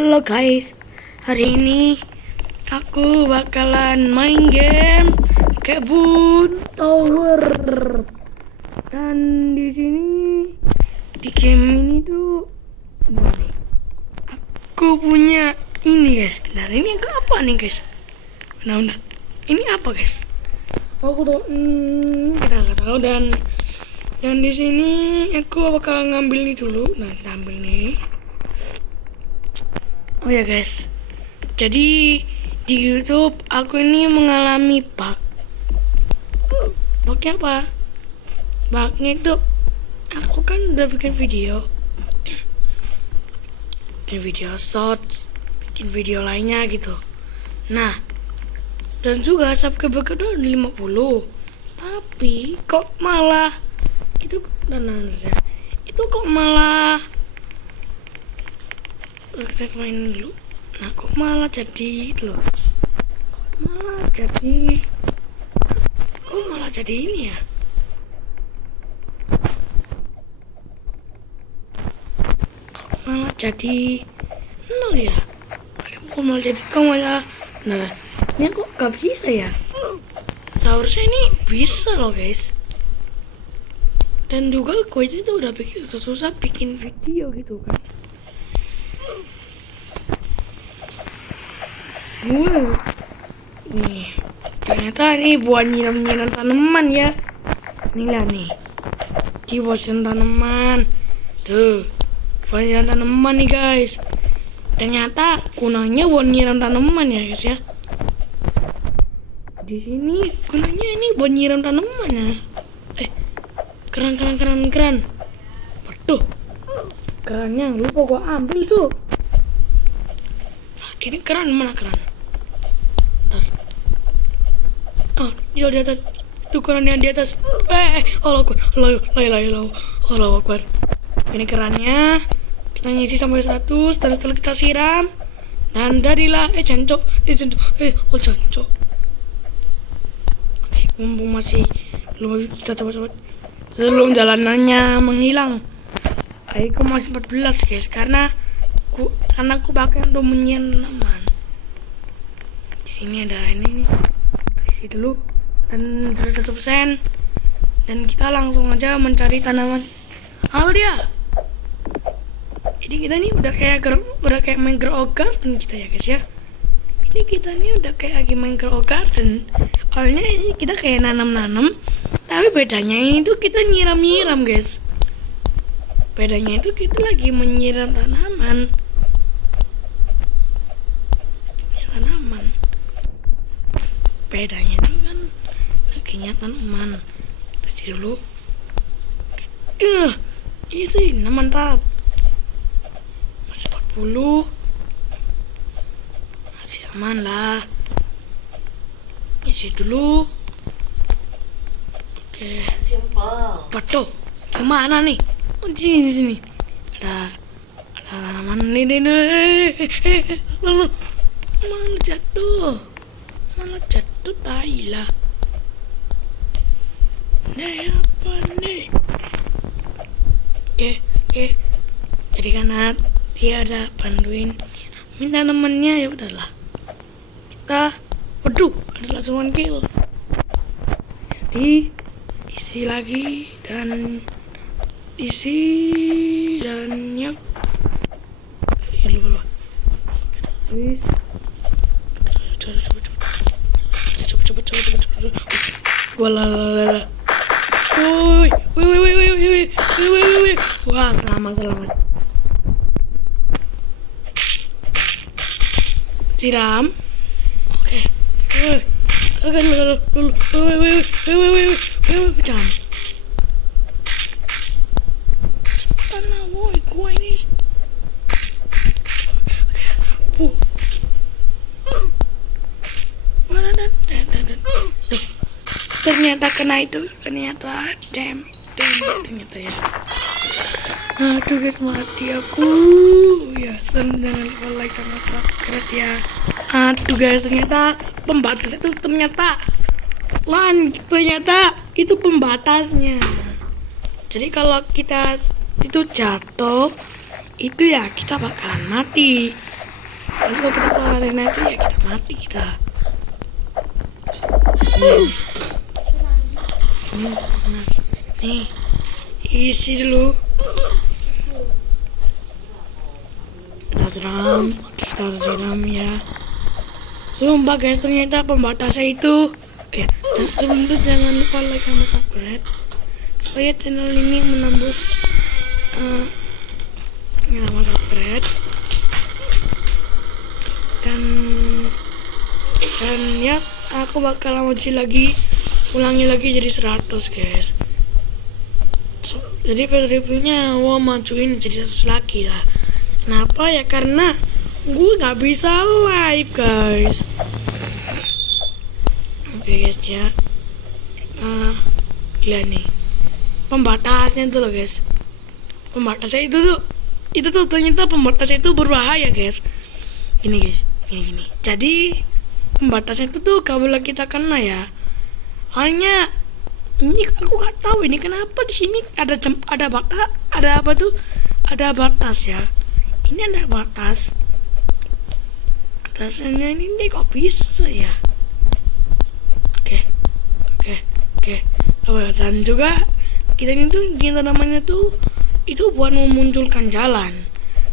Halo guys, hari ini aku bakalan main game Kebun Tower. Dan di sini di game ini tuh aku punya ini guys. Benar, ini apa nih guys? Benar. Ini apa guys? Aku tuh kita nggak tahu dan di sini aku bakal ngambil ini dulu. Nah, kita ambil nih. Oh ya guys, jadi di YouTube aku ini mengalami bug. Bugnya apa? Bugnya itu aku kan udah bikin video short, bikin video lainnya gitu. Nah, dan juga subscriber udah 50. Tapi kok malah itu kok malah kita main dulu. Nah, kok malah jadi ini ya? Kok malah jadi nol ya? Kok malah nah, ini kok gak bisa ya? Seharusnya ini bisa loh guys. Dan juga gue itu udah susah bikin video gitu kan. Nih, ternyata nih buat nyiram tanaman ya. Inilah nih, di bosan tanaman. Tuh, buat nyiram tanaman nih guys. Ternyata gunanya buat nyiram tanaman ya guys ya. Di sini gunanya ini buat nyiram tanaman ya. Keran. Waduh, kerannya lupa gua ambil tuh. Ini keran, mana keran? Oh, di atas. Tuh kerannya di atas. Allah Akbar. Ini kerannya. Kita ngisi sampai 100. Dan setelah kita siram. Dan jadilah. Jancok. Jancok. Oke, mumpung masih belum kita coba. Sebelum jalanannya menghilang. Aku masih 14 guys. Karena aku pakai untuk menyiram tanaman. Di sini ada ini. Isi dulu dan 100%. Dan kita langsung aja mencari tanaman. Halo dia. Jadi kita ini udah kayak main grow garden kita ya guys ya. Ini kita ini udah kayak lagi main grow garden. Awalnya ini kita kayak nanam, tapi bedanya ini tuh kita nyiram guys. Bedanya itu kita lagi menyiram tanaman. Bedanya itu kan lagi tanaman. Kita dulu. Isi mantap. Masih 40. Masih aman lah. Isi dulu. Oke. Simpel. Waduh, gimana nih? Oh, di sini. Ada tanaman ini. Malah jatuh tai lah. Nih apa nih? Oke. Jadi karena dia ada bantuin minta temennya, ya udahlah. Waduh, ada langsung kill. Jadi isi lagi dan yap. Ya lupa. Terus cepet. Walala. Woi. Wah, selamat. Siram. Oke. Dulu. Jangan. Cepetan lah, woi, gua ini. Ternyata kena itu, ternyata ya. Aduh guys, mati aku ya. Jangan lupa like sama subscribe ya. Aduh guys, ternyata pembatas itu ternyata itu pembatasnya. Jadi kalau kita itu jatuh, itu ya kita bakalan mati. Jadi kalau kita ke arena itu ya kita mati kita. Nih, isi dulu. Kita seram, ya. Sumpah guys, ternyata pembatasnya itu ya. Sebelum itu jangan lupa like sama subscribe supaya channel ini menembus sama subscribe dan ya aku bakal ulangi lagi jadi 100 guys. Jadi reviewnya majuin jadi 100 lagi lah. Kenapa ya? Karena gue nggak bisa live guys. Oke guys ya. Gila nih pembatasnya tuh loh guys. Pembatasnya itu tuh ternyata pembatasnya itu berbahaya guys. Gini guys, gini. Jadi pembatasnya itu tuh gak boleh kita kena ya. Hanya ini aku gak tahu ini kenapa di sini ada batas, ada batas ya. Ini ada batas. Batasnya ini kok bisa ya? Oke. Dan juga kita ini tuh namanya tuh itu buat memunculkan jalan.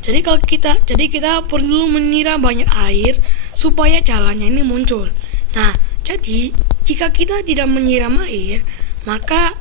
Jadi kita perlu menyiram banyak air supaya jalannya ini muncul. Nah, jadi jika kita tidak menyiram air, maka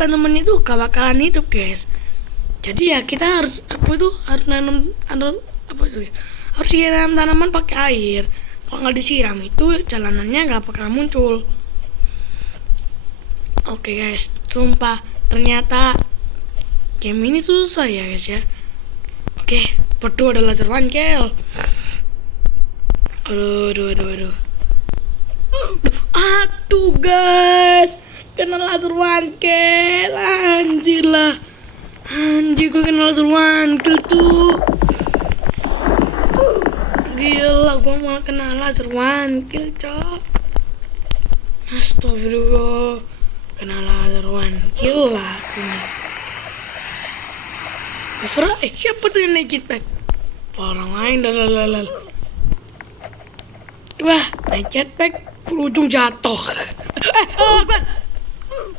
tanamannya itu gak bakalan hidup, guys. Jadi ya kita harus harus siram tanaman pakai air. Kalau nggak disiram itu jalanannya nggak bakalan muncul. Oke guys, sumpah ternyata game ini susah ya guys ya. Oke, berdua adalah laser one kill. Aduh. Aduh guys, kena laser one kill. Anjir gue kena laser one kill tuh. Gila, gue malah kena laser one kill cok. Astagfirullah, kena laser one kill lah ini. Siapa tuh yang naik jetpack? Orang lain lalala. Wah, naik jetpack berujung jatuh.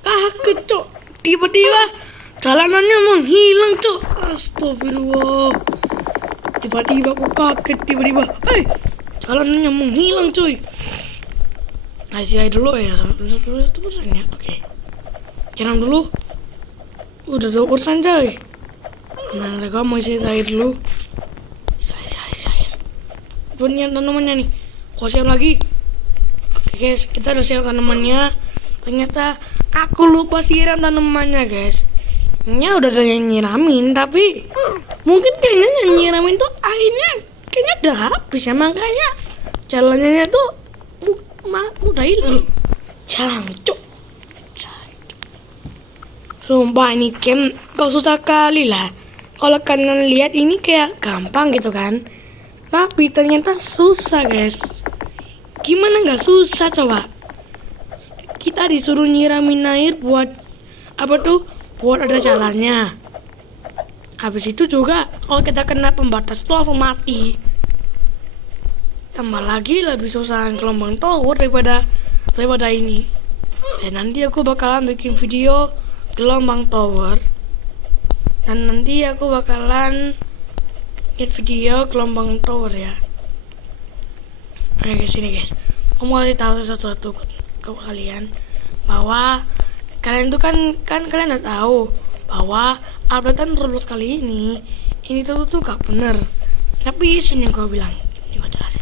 Kaget cok. Tiba-tiba jalanannya menghilang cok. Astagfirullah. Tiba-tiba aku kaget. Jalanannya menghilang cuy. Kasih air dulu ya. Sampai 1% ya. Oke. Kiram dulu. Udah 2% coy. Nah, mereka mau isi air dulu. Isi air. Punya tanamannya nih. Kok siap lagi? Oke guys, kita udah siap tanamannya. Ternyata aku lupa siram tanamannya guys. Nya udah ada yang nyiramin, tapi mungkin kayaknya yang nyiramin tuh airnya kayaknya udah habis ya, makanya jalannya tuh mudah hilang. Jancuk. Sumpah ini game kok susah kali lah. Kalau kalian lihat ini kayak gampang gitu kan, tapi ternyata susah guys. Gimana nggak susah coba? Kita disuruh nyiramin air buat buat ada jalannya. Habis itu juga kalau kita kena pembatas itu langsung mati. Tambah lagi lebih susah gelombang tower daripada ini. Dan nanti aku bakalan bikin video gelombang tower. Dan nanti aku bakalan bikin video gelombang tower ya. Oke guys, ini guys, aku mau kasih tahu sesuatu ke kalian bahwa kalian tuh kan kalian udah tahu bahwa updatean Roblox kali ini tuh gak bener. Tapi sini yang gue bilang, ini gue jelasin.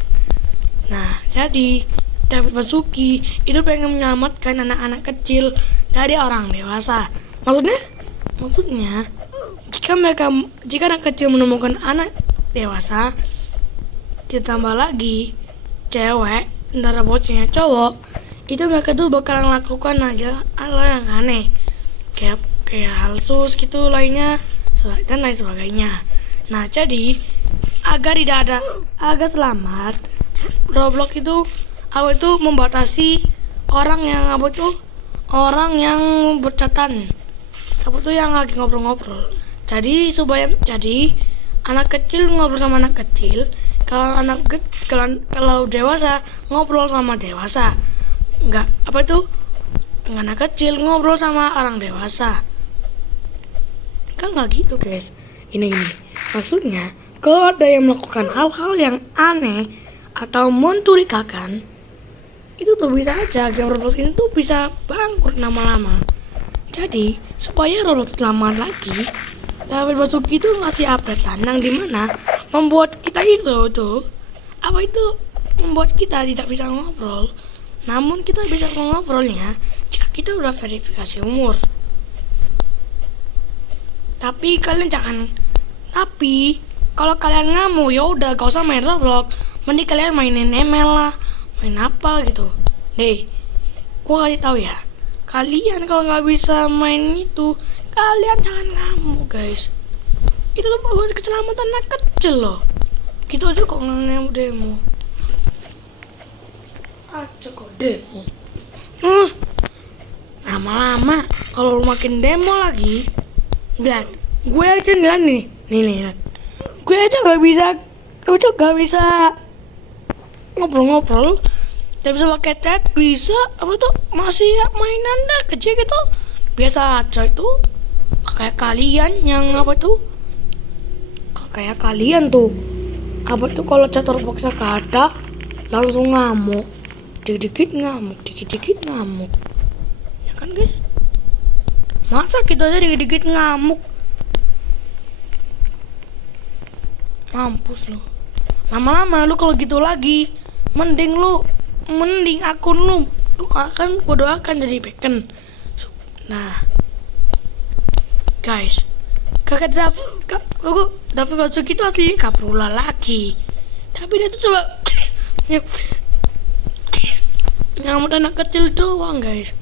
Nah, jadi David Basuki itu pengen menyelamatkan anak-anak kecil dari orang dewasa. Maksudnya jika anak kecil menemukan anak dewasa, ditambah lagi cewek, antara bocahnya cowok, itu mereka tuh bakalan lakukan aja hal yang aneh, kayak hal sus gitu lainnya dan lain sebagainya. Nah, jadi agar selamat, Roblox itu membatasi orang yang bercatan, yang lagi ngobrol-ngobrol. Jadi anak kecil ngobrol sama anak kecil Kalau kalau dewasa ngobrol sama dewasa, nggak apa itu anak kecil ngobrol sama orang dewasa. Kan nggak gitu guys. Ini maksudnya kalau ada yang melakukan hal-hal yang aneh atau mencurigakan, itu tuh bisa aja game Roblox ini tuh bisa bangkrut lama-lama. Jadi supaya Roblox lama lagi, David Basuki itu ngasih update yang dimana membuat kita itu membuat kita tidak bisa ngobrol. Namun kita bisa ngobrolnya jika kita udah verifikasi umur. Tapi kalau kalian ngamuk ya udah gak usah main Roblox, mending kalian mainin ML lah, main apa gitu. Gua kasih tahu ya, kalian kalau nggak bisa main itu, kalian jangan ngamuk guys. Itu tuh buat keselamatan anak kecil loh. Gitu aja kok demo. Aja kok demo. Lama-lama kalau makin demo lagi, dan gue aja nih. Gue aja gak bisa ngobrol-ngobrol. Gak bisa pakai chat, bisa masih mainan kecil gitu. Biasa aja itu. Kayak kalian yang kayak kalian tuh. Kalau chat Roblox gak ada, langsung ngamuk. Dikit-dikit ngamuk. Ya kan guys? Masa kita aja dikit-dikit ngamuk? Mampus lu. Lama-lama lu kalau gitu lagi, mending akun lu akan gua doakan jadi bacon. Nah, guys, kakak David Basuki itu aslinya Kaprula lagi, tapi dia tuh coba ngamuk anak kecil doang guys.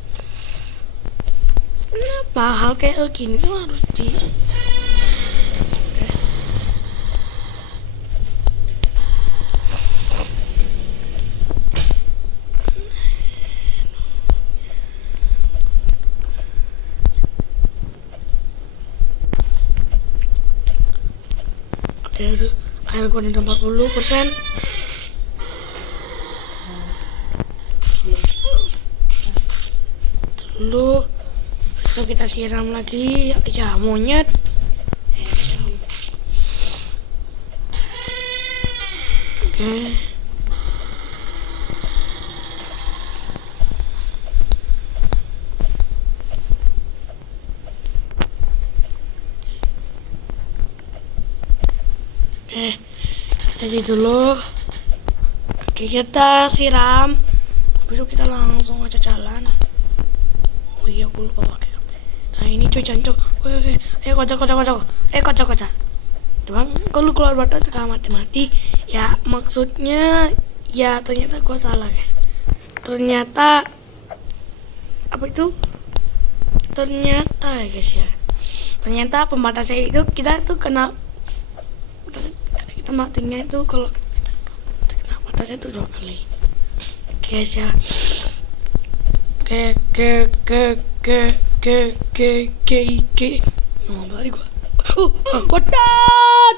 Kenapa hal kayak gini tuh harus air gua udah 40%. Dulu kita siram lagi ya monyet. Oke. Jadi dulu kita siram, habis itu kita langsung aja jalan. Oh iya, aku lupa pakai. Nah ini cuy jancok. Kocak. Bang, kalau keluar batas gak mati. Ya maksudnya ya ternyata gua salah guys. Ternyata ya guys ya. Ternyata pembatasnya itu kita tuh kita matinya itu kalau kena batasnya itu 2 kali guys ya. Tadi gua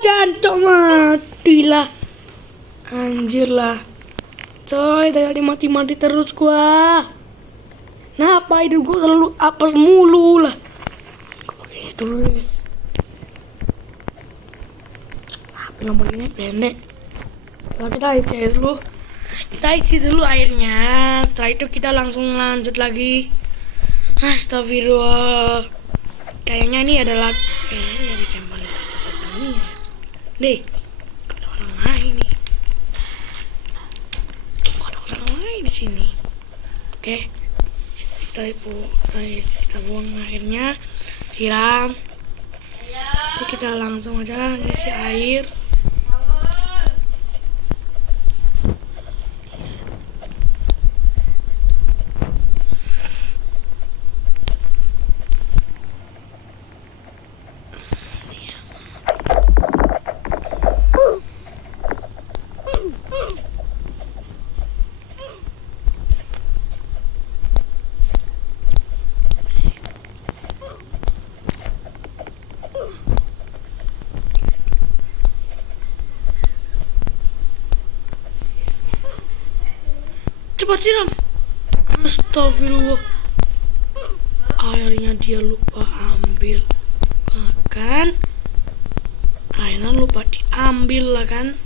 jancok mati lah, anjir lah coy. Tadi mati terus gua. Kenapa hidup gua selalu apes mulu lah. Gua pakai dulu guys. Nomor ini pendek. Kalau kita isi dulu airnya. Setelah itu kita langsung lanjut lagi. Astagfirullah. Kayaknya ini adalah dari gambar ini ya. Ada orang lain nih. Ada orang lain di sini. Oke. Kita buang airnya, siram. Kita langsung aja isi air. Cepat siram. Astagfirullah. Airnya dia lupa ambil. Kan? Airnya lupa diambil lah kan?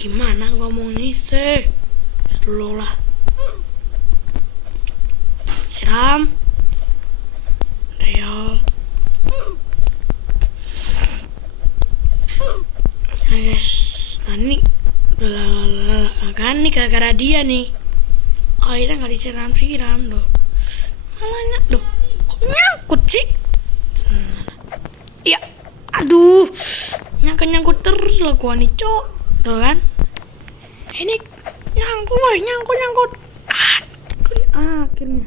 Gimana ngomongnya sih? Slow lah. Siram. Real. Nah guys, nah ini kan nih gara-gara dia nih airnya nggak disiram-siram loh, malahnya loh kok nyangkut sih. Iya, aduh, nyangkut terus lah gua nih cok, tuh kan? Ini nyangkut, woy, nyangkut. Akhirnya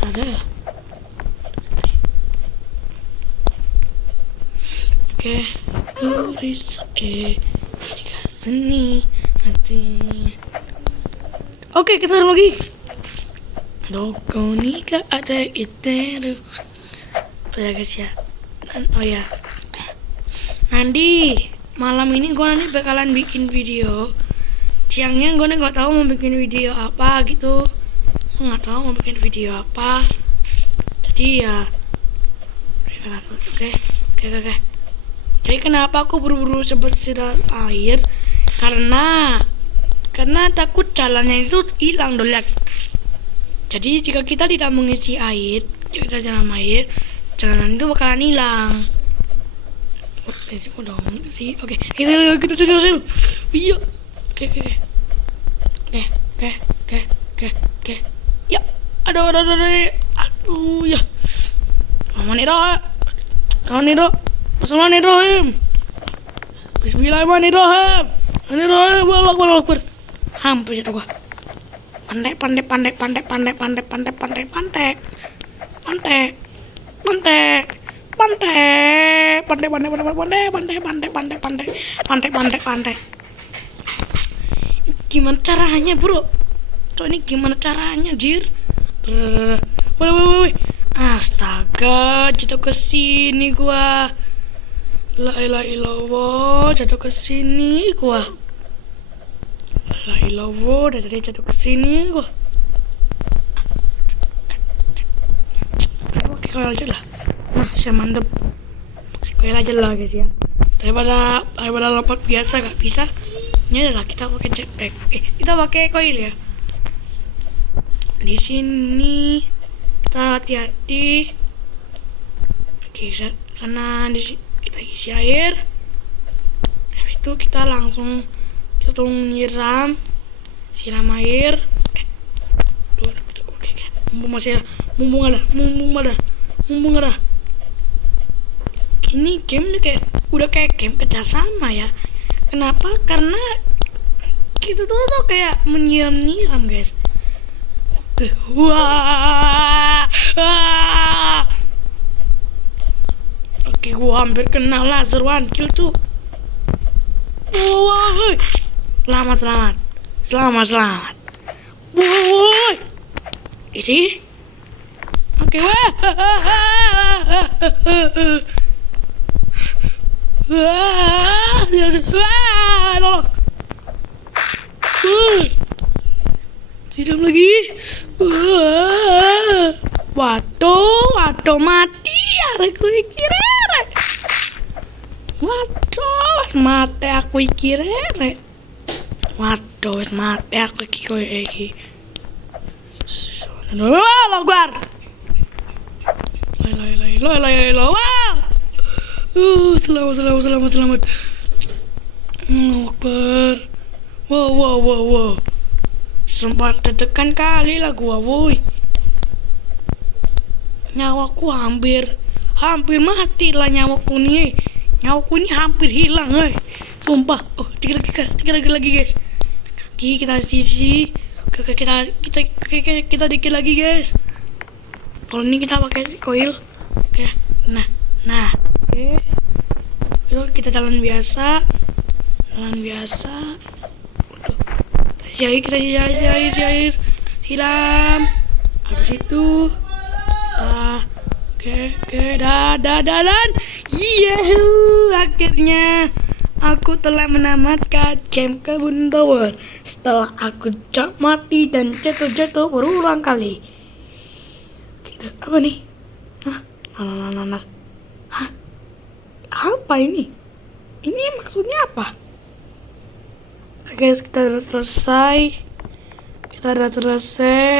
ada. Oke, turis jika seni nanti. Oke, kita lagi. Doko nika ada iteru. Oh ya guys ya. Oh ya. Nanti malam ini gue nanti bakalan bikin video. Siangnya gue nggak tahu mau bikin video apa gitu. Gue nggak tahu mau bikin video apa. Jadi ya. Oke. Jadi kenapa aku buru-buru cepet siram air? Karena takut jalannya itu hilang doliak. Jadi jika kita tidak mengisi air, kita siram air, jalanan itu bakalan hilang. Udah ngomong itu sih. Oke, kita siram. Iya. Oke. Ya. Aduh ya. Bismillahirrahmanirrahim. Wallahu akbar. Hampir itu gua. Pandai. Gimana caranya, bro? Ini gimana caranya, jir? Woi. Astaga, jatuh ke sini gua. La ilaha illallah, jatuh ke sini gua. La ilaha illallah, dari jatuh ke sini gua. Oke, koil aja lah. Masih mantep. Koil aja lah guys ya. Daripada lompat biasa gak bisa. Ini adalah kita pakai jetpack. Kita pakai koil ya. Di sini kita hati-hati. Oke, karena di sini kita isi air. Habis itu kita langsung nyiram, siram air. Oke. Mumpung ada. Ini game nih udah kayak game kerjasama ya. Kenapa? Karena kita tuh kayak menyiram guys. Oke. Wah. Oke, gua hampir kena laser one kill tuh. Woi. Selamat. Woi. Ini. Oke, wah. Tolong. Siram lagi. Waduh, mati. Aku kira. Waduh, mati aku kira. Waduh, mati aku kira. Longgar. Lay. Selamat. Akbar. Wow. Sempat tertekan kali lah gua, woi. Nyawaku hampir mati lah nyawaku nih. Nyawaku ini hampir hilang, sumpah. Oh, tiga lagi guys. Kita sisi. Kita dikit lagi guys. Kalau ini kita pakai koil. Oke. Nah. Oke. Terus kita jalan biasa. Kita air. Siram. Habis itu oke, dan akhirnya aku telah menamatkan game Kebun Tower. Setelah aku mati dan jatuh berulang kali. Gitu. Apa nih? Hah? Nah. Hah? Apa ini? Ini maksudnya apa? Guys, kita udah selesai.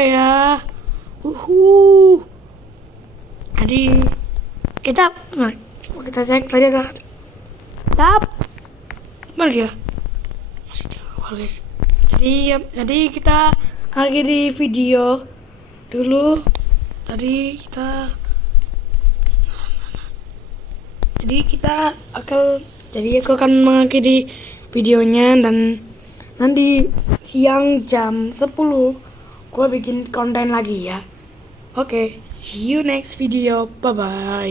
Ya. Jadi kita cek tadi ada. Mana dia? Masih di awal, guys. Jadi kita akhiri video dulu. Jadi aku akan mengakhiri videonya dan nanti siang jam 10 gue bikin konten lagi ya. Oke, see you next video. Bye bye.